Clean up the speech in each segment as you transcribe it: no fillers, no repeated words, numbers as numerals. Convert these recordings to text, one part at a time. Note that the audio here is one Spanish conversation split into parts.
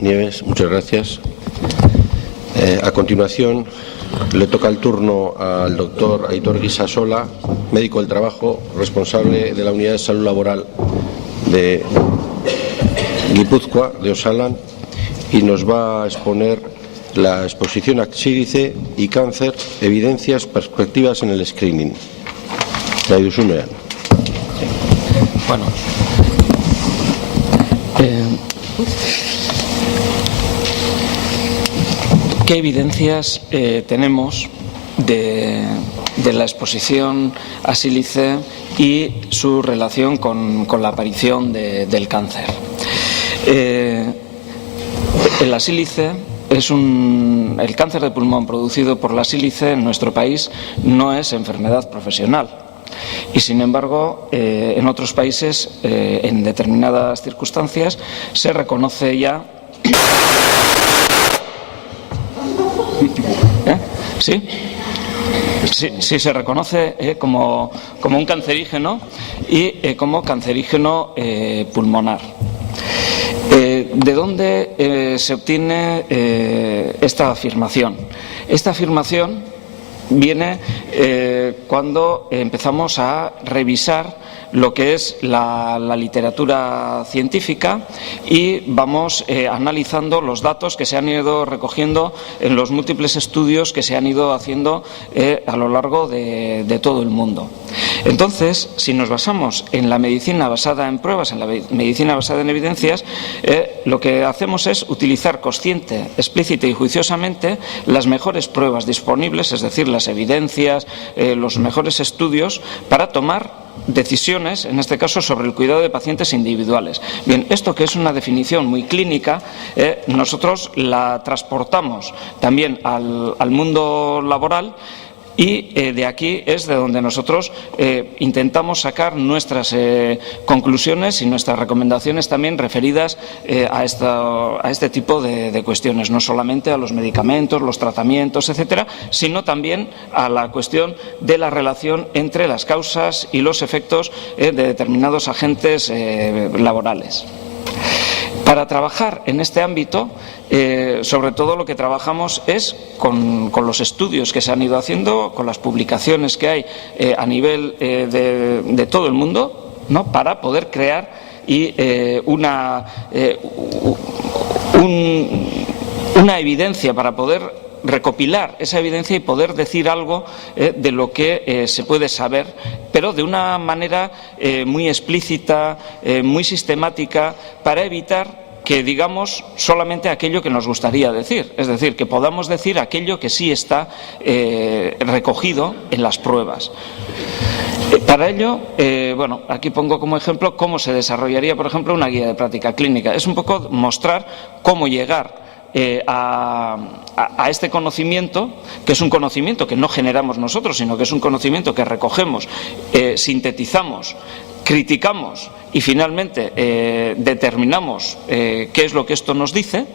Nieves, muchas gracias. A continuación, le toca el turno al doctor Aitor Guisasola, médico del trabajo, responsable de la Unidad de Salud Laboral de Guipúzcoa, de Osalan, y nos va a exponer la exposición Axílice y cáncer, evidencias, perspectivas en el screening. Bueno. ¿Qué evidencias tenemos de la exposición a sílice y su relación con la aparición del cáncer? La sílice el cáncer de pulmón producido por la sílice en nuestro país no es enfermedad profesional. Y sin embargo, en otros países, en determinadas circunstancias, se reconoce ya. ¿Sí? Sí, se reconoce como un cancerígeno y como cancerígeno pulmonar. ¿De dónde se obtiene esta afirmación? Esta afirmación viene cuando empezamos a revisar lo que es la literatura científica y vamos analizando los datos que se han ido recogiendo en los múltiples estudios que se han ido haciendo a lo largo de todo el mundo. Entonces, si nos basamos en la medicina basada en pruebas, en la medicina basada en evidencias, lo que hacemos es utilizar consciente, explícita y juiciosamente las mejores pruebas disponibles, es decir, las evidencias, los mejores estudios, para tomar decisiones, en este caso, sobre el cuidado de pacientes individuales. Bien, esto, que es una definición muy clínica, nosotros la transportamos también al mundo laboral. Y de aquí es de donde nosotros intentamos sacar nuestras conclusiones y nuestras recomendaciones también referidas a este tipo de cuestiones, no solamente a los medicamentos, los tratamientos, etcétera, sino también a la cuestión de la relación entre las causas y los efectos de determinados agentes laborales. Para trabajar en este ámbito, sobre todo lo que trabajamos es con los estudios que se han ido haciendo, con las publicaciones que hay a nivel de todo el mundo, ¿no?, para poder crear una evidencia, para poder recopilar esa evidencia y poder decir algo de lo que se puede saber, pero de una manera muy explícita, muy sistemática, para evitar que digamos solamente aquello que nos gustaría decir, es decir, que podamos decir aquello que sí está recogido en las pruebas. Para ello, bueno, aquí pongo como ejemplo cómo se desarrollaría, por ejemplo, una guía de práctica clínica. Es un poco mostrar cómo llegar a este conocimiento, que es un conocimiento que no generamos nosotros, sino que es un conocimiento que recogemos, sintetizamos, criticamos y finalmente determinamos qué es lo que esto nos dice,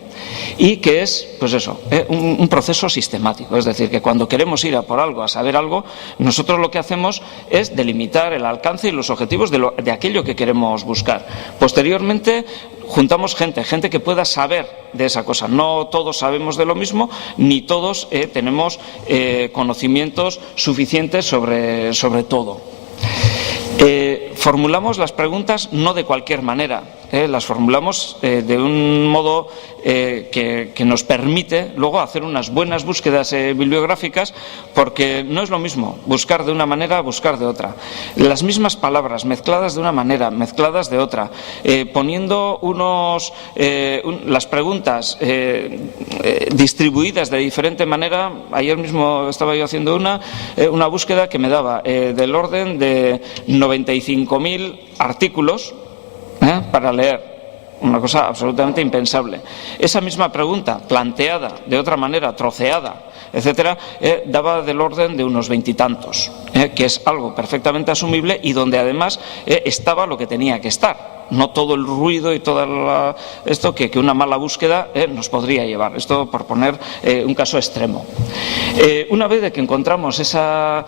y que es, pues eso, un proceso sistemático. Es decir, que cuando queremos ir a por algo, a saber algo, nosotros lo que hacemos es delimitar el alcance y los objetivos de aquello que queremos buscar. Posteriormente juntamos gente que pueda saber de esa cosa. No todos sabemos de lo mismo, ni todos tenemos conocimientos suficientes sobre todo. Formulamos las preguntas no de cualquier manera, las formulamos de un modo que nos permite luego hacer unas buenas búsquedas bibliográficas, porque no es lo mismo buscar de una manera, buscar de otra. Las mismas palabras mezcladas de una manera, mezcladas de otra, poniendo las preguntas distribuidas de diferente manera. Ayer mismo estaba yo haciendo una búsqueda que me daba del orden de 95.000 artículos para leer. Una cosa absolutamente impensable. Esa misma pregunta, planteada de otra manera, troceada, etcétera, daba del orden de unos 20 y tantos, que es algo perfectamente asumible y donde además estaba lo que tenía que estar. no todo el ruido y todo esto que una mala búsqueda nos podría llevar. Esto por poner un caso extremo. Una vez de que encontramos esa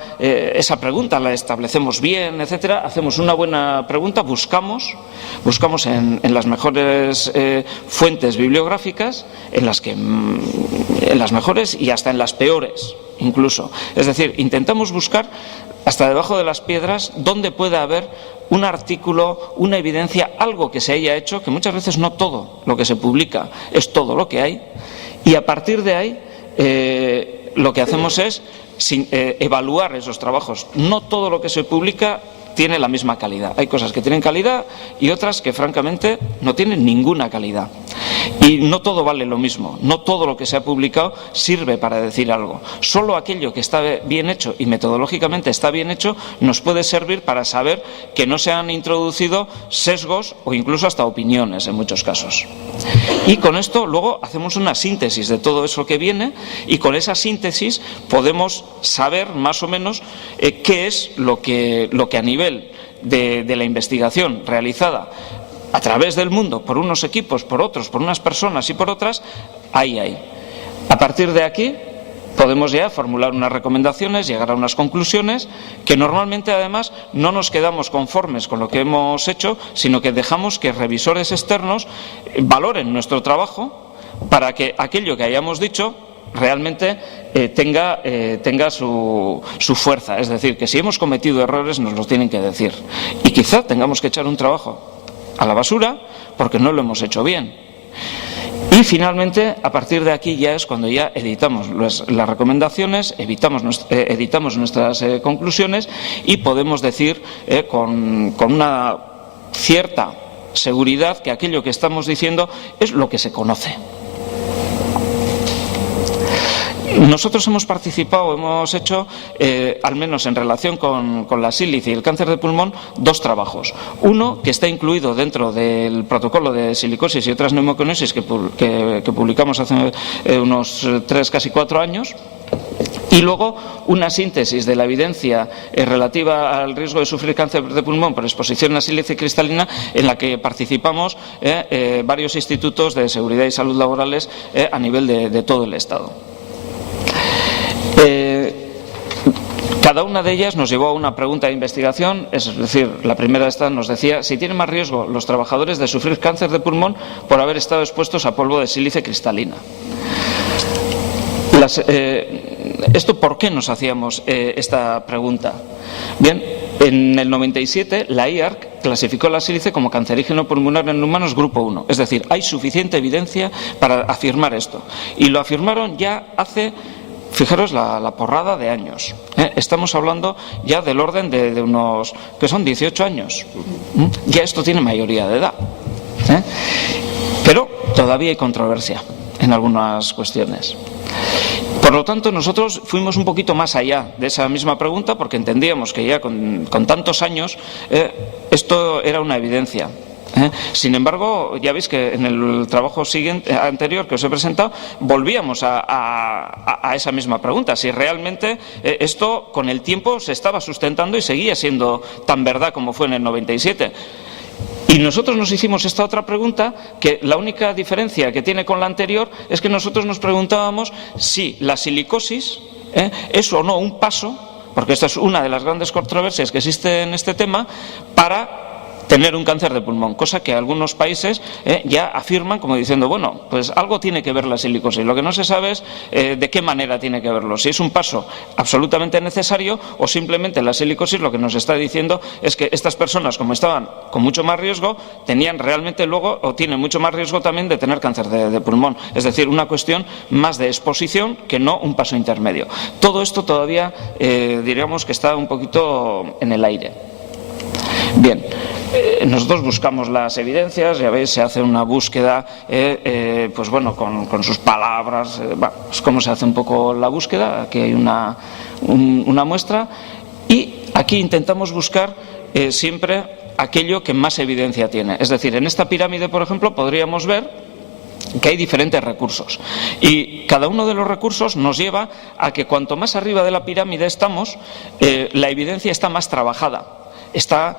pregunta, la establecemos bien, etcétera, hacemos una buena pregunta, buscamos en las mejores fuentes bibliográficas, en las mejores y hasta en las peores incluso. Es decir, intentamos buscar hasta debajo de las piedras donde pueda haber un artículo, una evidencia, algo que se haya hecho, que muchas veces no todo lo que se publica es todo lo que hay, y a partir de ahí lo que hacemos es evaluar esos trabajos. No todo lo que se publica tiene la misma calidad. Hay cosas que tienen calidad y otras que francamente no tienen ninguna calidad. Y no todo vale lo mismo, no todo lo que se ha publicado sirve para decir algo. Solo aquello que está bien hecho y metodológicamente está bien hecho nos puede servir para saber que no se han introducido sesgos o incluso hasta opiniones en muchos casos. Y con esto luego hacemos una síntesis de todo eso que viene, y con esa síntesis podemos saber más o menos qué es lo que a nivel de la investigación realizada a través del mundo, por unos equipos, por otros, por unas personas y por otras, hay. A partir de aquí podemos ya formular unas recomendaciones, llegar a unas conclusiones que normalmente además no nos quedamos conformes con lo que hemos hecho, sino que dejamos que revisores externos valoren nuestro trabajo para que aquello que hayamos dicho realmente tenga su fuerza. Es decir, que si hemos cometido errores nos los tienen que decir, y quizá tengamos que echar un trabajo a la basura porque no lo hemos hecho bien. Y finalmente, a partir de aquí ya es cuando ya editamos las recomendaciones, editamos nuestras conclusiones, y podemos decir con una cierta seguridad que aquello que estamos diciendo es lo que se conoce. Nosotros hemos participado, hemos hecho, al menos en relación con la sílice y el cáncer de pulmón, 2 trabajos. Uno que está incluido dentro del protocolo de silicosis y otras neumoconiosis que publicamos hace unos 3, casi 4 años. Y luego una síntesis de la evidencia relativa al riesgo de sufrir cáncer de pulmón por exposición a sílice cristalina, en la que participamos varios institutos de seguridad y salud laborales a nivel de todo el Estado. Cada una de ellas nos llevó a una pregunta de investigación, es decir, la primera esta nos decía si tienen más riesgo los trabajadores de sufrir cáncer de pulmón por haber estado expuestos a polvo de sílice cristalina. ¿Esto por qué nos hacíamos esta pregunta? Bien, en el 97 la IARC clasificó la sílice como cancerígeno pulmonar en humanos grupo 1, es decir, hay suficiente evidencia para afirmar esto, y lo afirmaron ya hace, fijaros, la porrada de años. Estamos hablando ya del orden de unos, que son 18 años. Ya esto tiene mayoría de edad. Pero todavía hay controversia en algunas cuestiones. Por lo tanto, nosotros fuimos un poquito más allá de esa misma pregunta, porque entendíamos que ya con tantos años esto era una evidencia. Sin embargo, ya veis que en el trabajo anterior que os he presentado volvíamos a esa misma pregunta, si realmente esto con el tiempo se estaba sustentando y seguía siendo tan verdad como fue en el 97. Y nosotros nos hicimos esta otra pregunta, que la única diferencia que tiene con la anterior es que nosotros nos preguntábamos si la silicosis es o no un paso, porque esta es una de las grandes controversias que existe en este tema, para tener un cáncer de pulmón, cosa que algunos países ya afirman como diciendo, bueno, pues algo tiene que ver la silicosis, lo que no se sabe es de qué manera tiene que verlo, si es un paso absolutamente necesario o simplemente la silicosis lo que nos está diciendo es que estas personas, como estaban con mucho más riesgo, tenían realmente luego o tienen mucho más riesgo también de tener cáncer de pulmón, es decir, una cuestión más de exposición que no un paso intermedio. Todo esto todavía diríamos que está un poquito en el aire. Bien, nosotros buscamos las evidencias, ya veis, se hace una búsqueda, pues bueno, con sus palabras, es como se hace un poco la búsqueda. Aquí hay una muestra, y aquí intentamos buscar siempre aquello que más evidencia tiene. Es decir, en esta pirámide, por ejemplo, podríamos ver que hay diferentes recursos, y cada uno de los recursos nos lleva a que cuanto más arriba de la pirámide estamos, la evidencia está más trabajada. está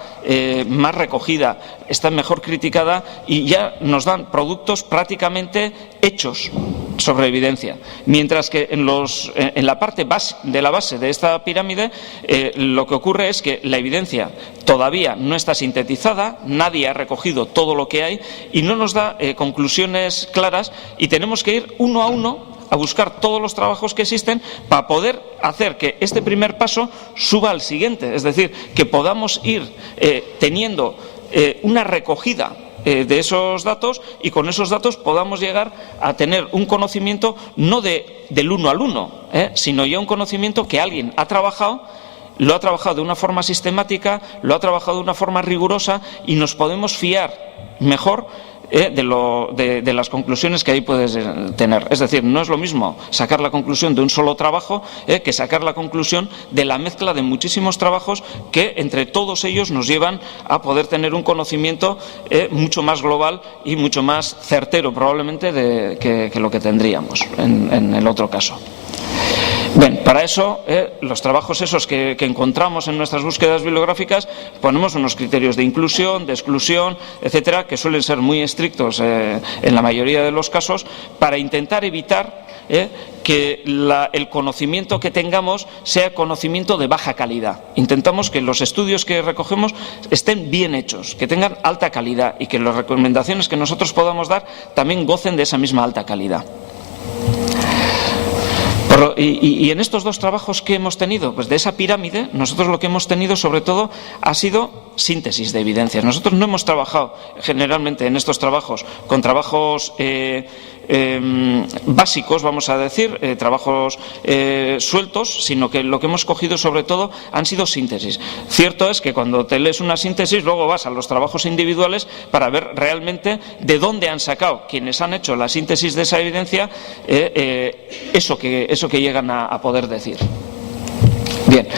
más recogida, está mejor criticada y ya nos dan productos prácticamente hechos sobre evidencia. Mientras que en la parte de la base de esta pirámide lo que ocurre es que la evidencia todavía no está sintetizada, nadie ha recogido todo lo que hay y no nos da conclusiones claras y tenemos que ir uno a uno a buscar todos los trabajos que existen para poder hacer que este primer paso suba al siguiente, es decir, que podamos ir teniendo una recogida de esos datos y con esos datos podamos llegar a tener un conocimiento no del uno al uno, sino ya un conocimiento que alguien ha trabajado, lo ha trabajado de una forma sistemática, lo ha trabajado de una forma rigurosa y nos podemos fiar mejor de las conclusiones que ahí puedes tener. Es decir, no es lo mismo sacar la conclusión de un solo trabajo que sacar la conclusión de la mezcla de muchísimos trabajos que entre todos ellos nos llevan a poder tener un conocimiento mucho más global y mucho más certero probablemente que lo que tendríamos en el otro caso. Bien, para eso, los trabajos esos que encontramos en nuestras búsquedas bibliográficas, ponemos unos criterios de inclusión, de exclusión, etcétera, que suelen ser muy estrictos en la mayoría de los casos, para intentar evitar que el conocimiento que tengamos sea conocimiento de baja calidad. Intentamos que los estudios que recogemos estén bien hechos, que tengan alta calidad y que las recomendaciones que nosotros podamos dar también gocen de esa misma alta calidad. Y en estos dos trabajos que hemos tenido, pues de esa pirámide, nosotros lo que hemos tenido sobre todo ha sido síntesis de evidencias. Nosotros no hemos trabajado generalmente en estos trabajos con trabajos básicos, vamos a decir, trabajos sueltos, sino que lo que hemos cogido sobre todo han sido síntesis. Cierto es que cuando te lees una síntesis luego vas a los trabajos individuales para ver realmente de dónde han sacado quienes han hecho la síntesis de esa evidencia eso que llegan a poder decir. Bien.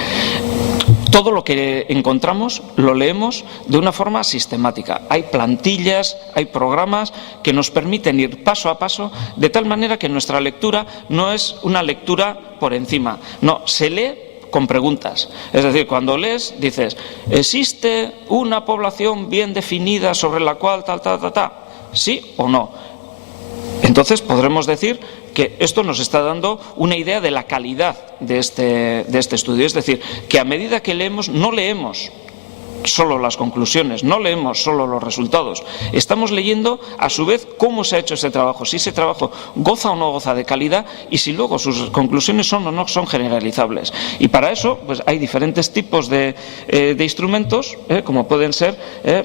Todo lo que encontramos lo leemos de una forma sistemática. Hay plantillas, hay programas que nos permiten ir paso a paso, de tal manera que nuestra lectura no es una lectura por encima, no, se lee con preguntas. Es decir, cuando lees, dices, ¿existe una población bien definida sobre la cual tal? ¿Sí o no? Entonces podremos decir que esto nos está dando una idea de la calidad de este estudio. Es decir, que a medida que leemos, no leemos solo las conclusiones, no leemos solo los resultados. Estamos leyendo, a su vez, cómo se ha hecho ese trabajo, si ese trabajo goza o no goza de calidad y si luego sus conclusiones son o no son generalizables. Y para eso, pues hay diferentes tipos de instrumentos, como pueden ser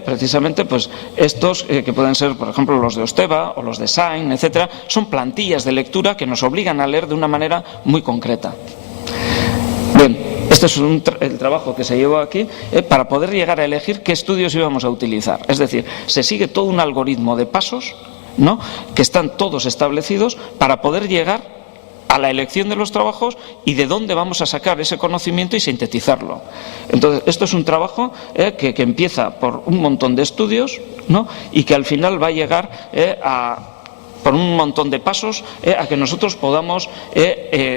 precisamente pues estos que pueden ser, por ejemplo, los de Osteva o los de Sain, etcétera. Son plantillas de lectura que nos obligan a leer de una manera muy concreta. Bien. Este es el trabajo que se llevó aquí para poder llegar a elegir qué estudios íbamos a utilizar. Es decir, se sigue todo un algoritmo de pasos, ¿no?, que están todos establecidos para poder llegar a la elección de los trabajos y de dónde vamos a sacar ese conocimiento y sintetizarlo. Entonces, esto es un trabajo que empieza por un montón de estudios, ¿no?, y que al final va a llegar por un montón de pasos a que nosotros podamos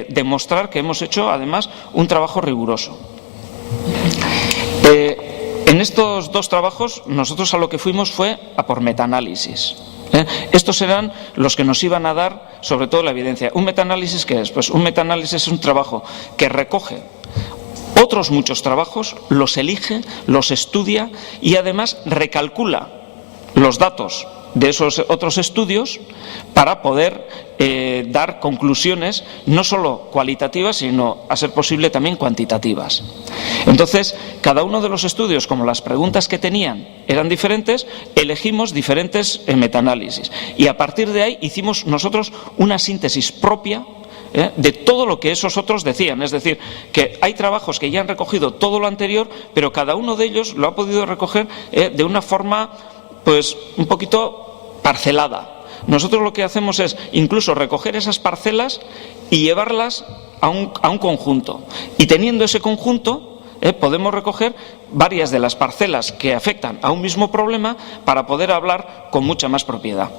demostrar que hemos hecho además un trabajo riguroso. En estos dos trabajos nosotros a lo que fuimos fue a por metaanálisis. Estos serán los que nos iban a dar sobre todo la evidencia. ¿Un metaanálisis qué es? Pues un metaanálisis es un trabajo que recoge otros muchos trabajos, los elige, los estudia y además recalcula los datos de esos otros estudios para poder dar conclusiones no solo cualitativas, sino, a ser posible, también cuantitativas. Entonces, cada uno de los estudios, como las preguntas que tenían eran diferentes, elegimos diferentes metaanálisis. Y a partir de ahí hicimos nosotros una síntesis propia de todo lo que esos otros decían. Es decir, que hay trabajos que ya han recogido todo lo anterior, pero cada uno de ellos lo ha podido recoger de una forma pues un poquito parcelada. Nosotros lo que hacemos es incluso recoger esas parcelas y llevarlas a un conjunto. Y teniendo ese conjunto, podemos recoger varias de las parcelas que afectan a un mismo problema para poder hablar con mucha más propiedad.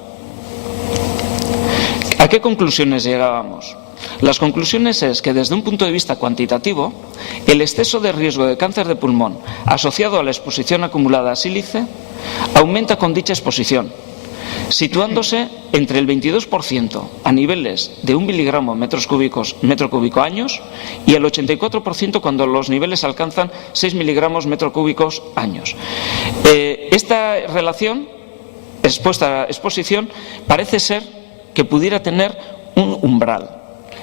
¿A qué conclusiones llegábamos? Las conclusiones es que desde un punto de vista cuantitativo, el exceso de riesgo de cáncer de pulmón asociado a la exposición acumulada a sílice aumenta con dicha exposición, situándose entre el 22% a niveles de 1 miligramo metro cúbico años y el 84% cuando los niveles alcanzan 6 miligramos metro cúbicos años. Esta relación, exposición, parece ser que pudiera tener un umbral.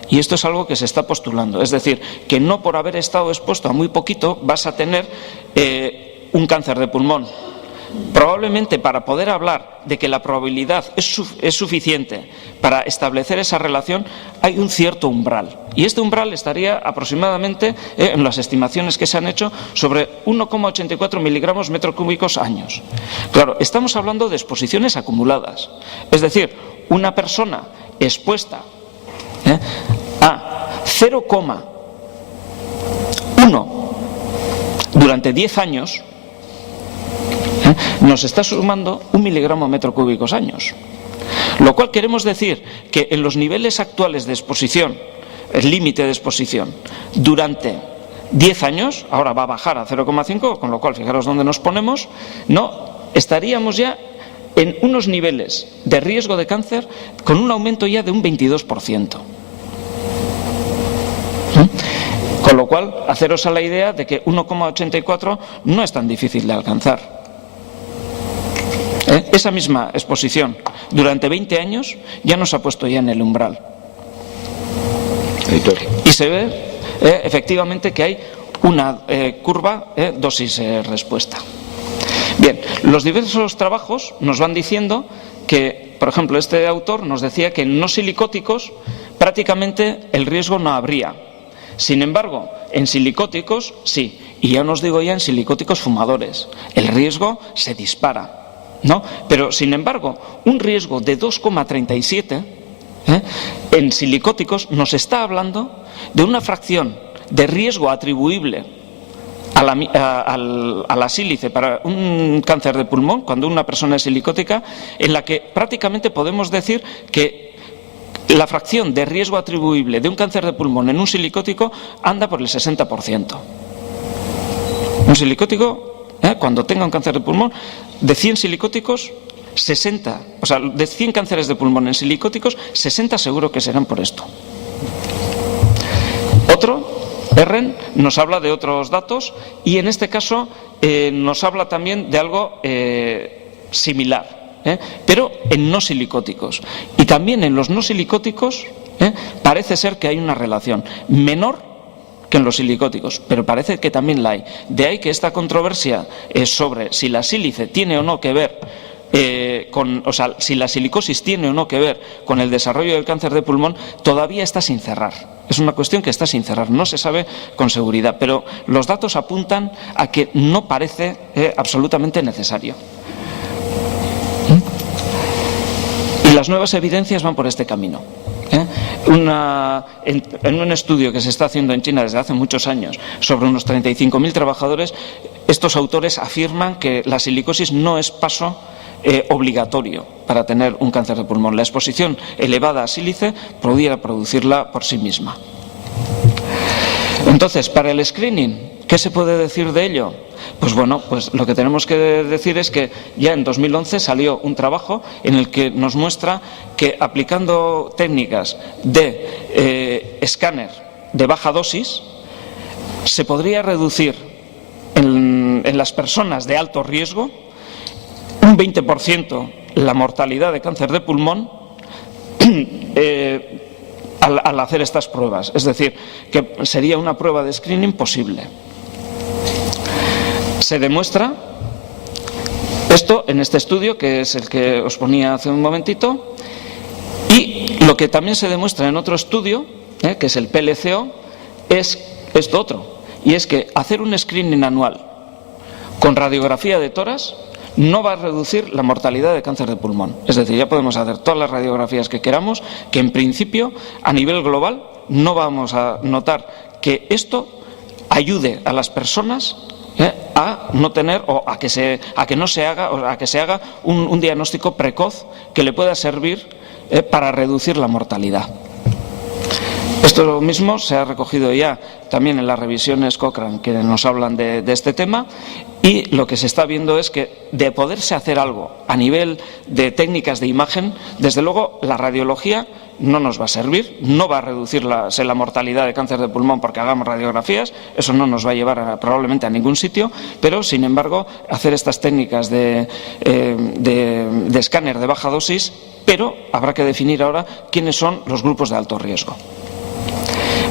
Y esto es algo que se está postulando. Es decir, que no por haber estado expuesto a muy poquito vas a tener un cáncer de pulmón. Probablemente para poder hablar de que la probabilidad es suficiente para establecer esa relación hay un cierto umbral. Y este umbral estaría aproximadamente, en las estimaciones que se han hecho, sobre 1,84 miligramos metro cúbicos años. Claro, estamos hablando de exposiciones acumuladas. Es decir, una persona expuesta a 0,1 durante 10 años nos está sumando 1 miligramo metro cúbicos años. Lo cual queremos decir que en los niveles actuales de exposición, el límite de exposición, durante 10 años, ahora va a bajar a 0,5, con lo cual fijaros dónde nos ponemos, no estaríamos ya en unos niveles de riesgo de cáncer con un aumento ya de un 22%. Con lo cual, haceros a la idea de que 1,84 no es tan difícil de alcanzar. Esa misma exposición durante 20 años ya nos ha puesto ya en el umbral. Y se ve efectivamente que hay una curva dosis-respuesta. Bien, los diversos trabajos nos van diciendo que, por ejemplo, este autor nos decía que en no silicóticos prácticamente el riesgo no habría. Sin embargo, en silicóticos sí, y ya os digo ya en silicóticos fumadores, el riesgo se dispara. ¿No? Pero, sin embargo, un riesgo de 2,37 en silicóticos nos está hablando de una fracción de riesgo atribuible a la sílice para un cáncer de pulmón, cuando una persona es silicótica, en la que prácticamente podemos decir que la fracción de riesgo atribuible de un cáncer de pulmón en un silicótico anda por el 60%. Un silicótico, cuando tenga un cáncer de pulmón, de 100 silicóticos, 60, o sea, de 100 cánceres de pulmón en silicóticos, 60 seguro que serán por esto. Otro, Erren, nos habla de otros datos y en este caso nos habla también de algo similar, pero en no silicóticos. Y también en los no silicóticos parece ser que hay una relación menor que en los silicóticos, pero parece que también la hay. De ahí que esta controversia sobre si la sílice tiene o no que ver si la silicosis tiene o no que ver con el desarrollo del cáncer de pulmón, todavía está sin cerrar. Es una cuestión que está sin cerrar, no se sabe con seguridad, pero los datos apuntan a que no parece absolutamente necesario. Y las nuevas evidencias van por este camino. En un estudio que se está haciendo en China desde hace muchos años sobre unos 35.000 trabajadores, estos autores afirman que la silicosis no es paso obligatorio para tener un cáncer de pulmón. La exposición elevada a sílice pudiera producirla por sí misma. Entonces, para el screening, ¿qué se puede decir de ello? Pues bueno, pues lo que tenemos que decir es que ya en 2011 salió un trabajo en el que nos muestra que aplicando técnicas de escáner de baja dosis se podría reducir en las personas de alto riesgo un 20% la mortalidad de cáncer de pulmón al hacer estas pruebas. Es decir, que sería una prueba de screening posible. Se demuestra esto en este estudio, que es el que os ponía hace un momentito, y lo que también se demuestra en otro estudio, que es el PLCO, es esto otro, y es que hacer un screening anual con radiografía de tórax no va a reducir la mortalidad de cáncer de pulmón. Es decir, ya podemos hacer todas las radiografías que queramos, que en principio, a nivel global, no vamos a notar que esto ayude a las personas a no tener o a que se haga un diagnóstico precoz que le pueda servir para reducir la mortalidad. Esto Esto mismo se ha recogido ya también en las revisiones Cochrane, que nos hablan de este tema, y lo que se está viendo es que de poderse hacer algo a nivel de técnicas de imagen, desde luego la radiología no nos va a servir, no va a reducir la mortalidad de cáncer de pulmón porque hagamos radiografías, eso no nos va a llevar probablemente a ningún sitio, pero sin embargo hacer estas técnicas de escáner de baja dosis, pero habrá que definir ahora quiénes son los grupos de alto riesgo.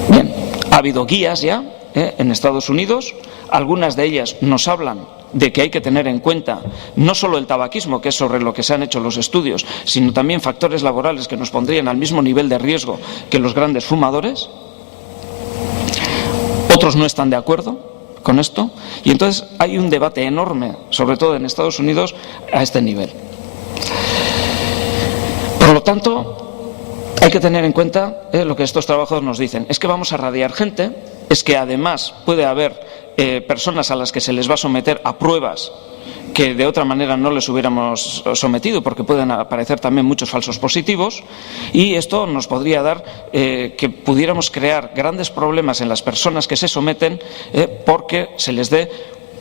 Bien, ha habido guías ya en Estados Unidos, algunas de ellas nos hablan de que hay que tener en cuenta no solo el tabaquismo, que es sobre lo que se han hecho los estudios, sino también factores laborales que nos pondrían al mismo nivel de riesgo que los grandes fumadores. Otros no están de acuerdo con esto y entonces hay un debate enorme, sobre todo en Estados Unidos, a este nivel. Por lo tanto, hay que tener en cuenta lo que estos trabajos nos dicen. Es que vamos a radiar gente, es que además puede haber personas a las que se les va a someter a pruebas que de otra manera no les hubiéramos sometido, porque pueden aparecer también muchos falsos positivos, y esto nos podría dar que pudiéramos crear grandes problemas en las personas que se someten porque se les dé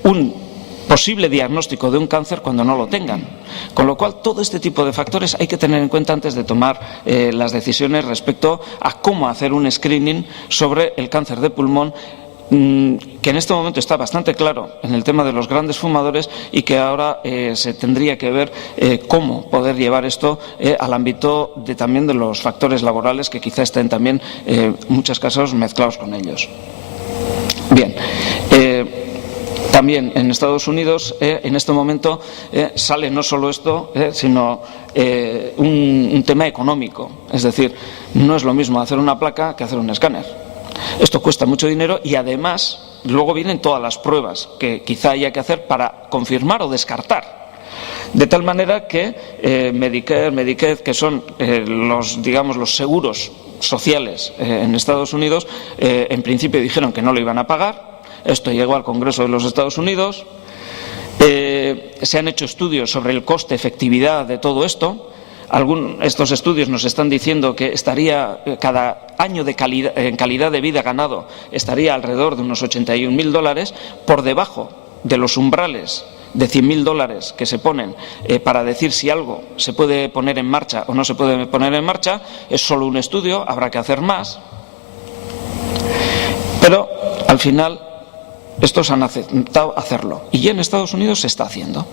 un posible diagnóstico de un cáncer cuando no lo tengan. Con lo cual, todo este tipo de factores hay que tener en cuenta antes de tomar las decisiones respecto a cómo hacer un screening sobre el cáncer de pulmón, que en este momento está bastante claro en el tema de los grandes fumadores y que ahora se tendría que ver cómo poder llevar esto al ámbito también de los factores laborales, que quizá estén también en muchos casos mezclados con ellos. Bien. También en Estados Unidos, en este momento, sale no solo esto, sino un tema económico. Es decir, no es lo mismo hacer una placa que hacer un escáner. Esto cuesta mucho dinero y además luego vienen todas las pruebas que quizá haya que hacer para confirmar o descartar. De tal manera que Medicare, Medicaid, que son los seguros sociales en Estados Unidos, en principio dijeron que no lo iban a pagar. Esto llegó al Congreso de los Estados Unidos. Se han hecho estudios sobre el coste-efectividad de todo esto. Estos estudios nos están diciendo que estaría cada año en calidad de vida ganado estaría alrededor de unos $81.000, por debajo de los umbrales de $100.000 que se ponen para decir si algo se puede poner en marcha o no se puede poner en marcha. Es solo un estudio, habrá que hacer más. Pero al final estos han aceptado hacerlo y ya en Estados Unidos se está haciendo.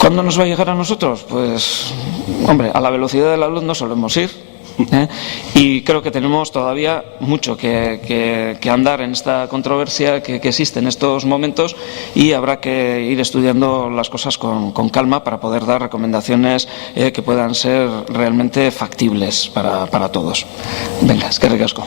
¿Cuándo nos va a llegar a nosotros? Pues, hombre, a la velocidad de la luz no solemos ir, y creo que tenemos todavía mucho que andar en esta controversia que existe en estos momentos, y habrá que ir estudiando las cosas con calma para poder dar recomendaciones que puedan ser realmente factibles para todos. Venga, eskerrik asko.